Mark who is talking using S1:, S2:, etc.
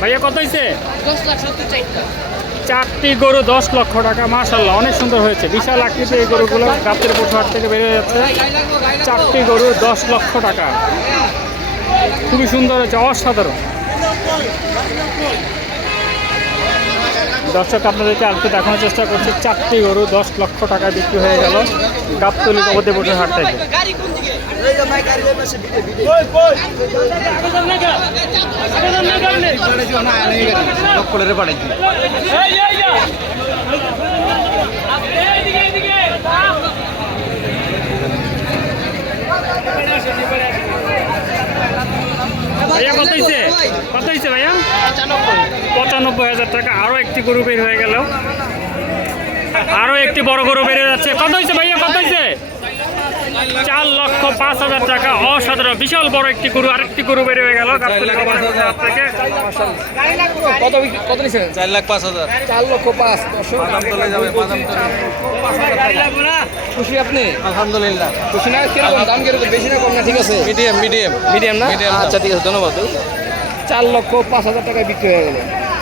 S1: ভাইয়া কত হয়েছে
S2: চারটা
S1: গরু দশ লক্ষ টাকা মাশাল্লাহ অনেক সুন্দর হয়েছে। বিশাল আকৃতির এই গরুগুলো গাছের হাট থেকে বেরিয়ে যাচ্ছে। চারটি গরু দশ লক্ষ টাকা। খুবই সুন্দর হয়েছে অসাধারণ। দর্শক আপনাদেরকে আজকে দেখানোর চেষ্টা করছি। চারটি গরু দশ লক্ষ টাকা বিক্রি হয়ে গেল গাবতলি পটুর হাট থেকে। ভাইয়া কত হয়েছে কত হয়েছে ভাইয়া? পঁচানব্বই হাজার টাকা। আরও একটি গরু বের হয়ে গেল। আরও একটি বড় গরু বেড়ে যাচ্ছে। কত হয়েছে ভাইয়া? কত হয়েছে চার লক্ষ পাঁচ হাজার টাকা। অসাধারণ বিশাল বড় একটি গরু আরেকটি গরু বের হয়ে গেল। থেকে।
S3: কত কত নিছেন?
S4: চার লাখ পাঁচ হাজার।
S3: চার লক্ষ পাঁচ খুশি আপনি?
S4: আলহামদুলিল্লাহ।
S3: খুশি না? কীরকম? দাম কীরকম? বেশি না কম না? ঠিক আছে?
S4: Medium medium.
S3: মিডিয়াম না। আচ্ছা ঠিক আছে ধন্যবাদ। চার লক্ষ পাঁচ হাজার টাকায় বিক্রি হয়ে গেল।